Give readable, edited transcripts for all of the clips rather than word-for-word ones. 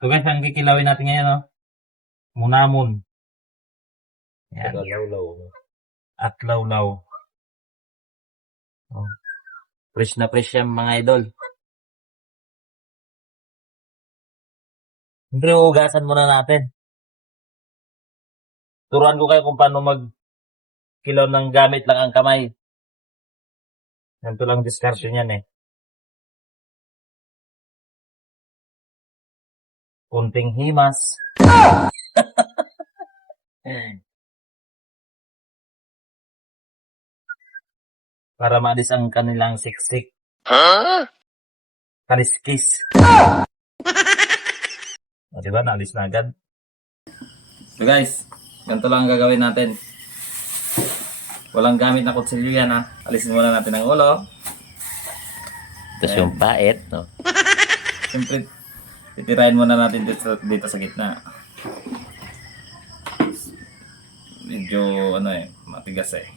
So guys, ang kikilawin natin ngayon, no? Munamon. Yan. At lawlaw. Oh. Fresh na fresh yan mga idol. Siyempre, uugasan muna natin. Turuan ko kayo kung paano magkilaw ng gamit lang ang kamay. Ganito lang diskarte niyan eh. Kunting himas. Para maalis ang kanilang siksik. Kaliskis. O diba, naalis na agad. So guys, ganito lang ang gagawin natin. Walang gamit na kutsilyo yan ha. Alisin muna natin ang ulo. Tapos yung pait, no? Siyempre, titirahin muna natin dito sa gitna. Medyo ano eh, matigas eh.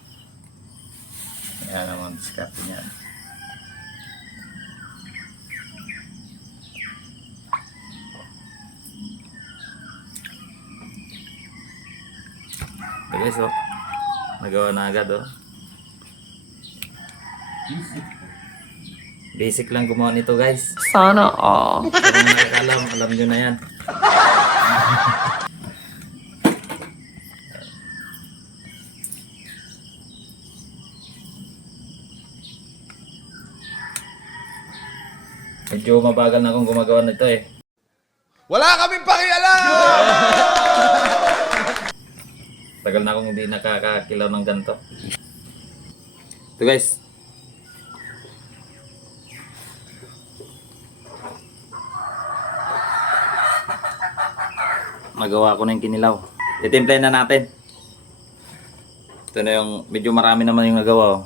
Yan naman, diskarte niyan. So guys, oh. Nagawa na agad, oh. Basic lang gumawa nito, guys. Sana all. Kung nakakalam, alam nyo na yan. Medyo mabagal na akong gumagawa nito eh. Wala kaming pakialam! Tagal na akong hindi nakakakilaw ng ganito. So guys, magawa ko na yung kinilaw. Itimplahin na natin. Ito na yung medyo marami naman yung nagawa. Oh.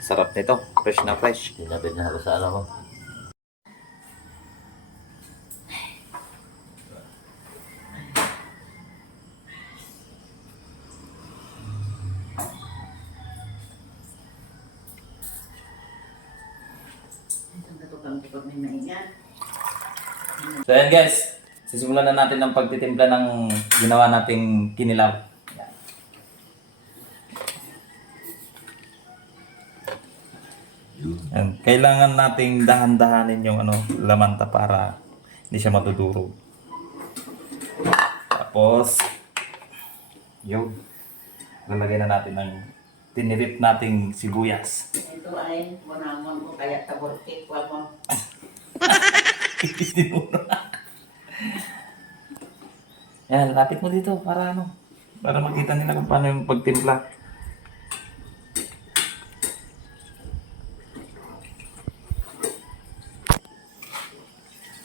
Sarap nito. Fresh na fresh. Sinapit na ako sa alam mo. So yan guys, sisimulan na natin ang pagtitimpla ng ginawa nating kinilaw. Yan. Kailangan nating dahan-dahanin yung lamanta para hindi siya matudurog. Tapos, yun. Lalagay na natin ng tinirip nating sibuyas. Ito ay munamon ko kaya tabortik mo. Yan, lapit mo dito para para makita nila kung paano yung pagtimpla.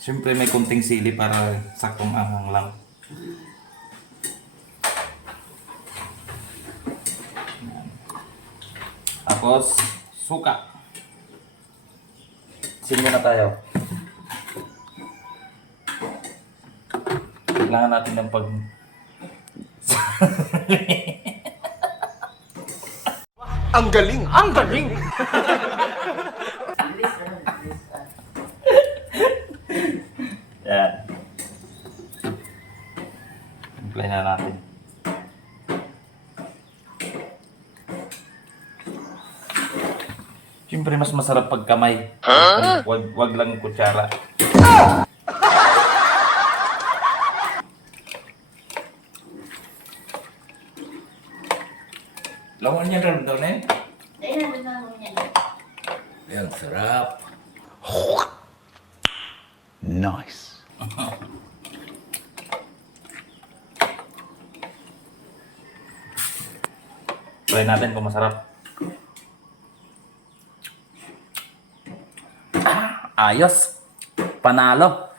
Siyempre may kunting sili para saktong anghang lang. Yan. Tapos, suka. Sino na tayo? Kailangan natin ng pag... Ang galing! Ang galing! Yan. Apply na natin. Siyempre mas masarap pag kamay. Wag lang kutsara. Lawan niya rin doon eh. Ayun na mo niya. Yan, sarap. Nice. Try natin kung masarap. Ayos. Panalo.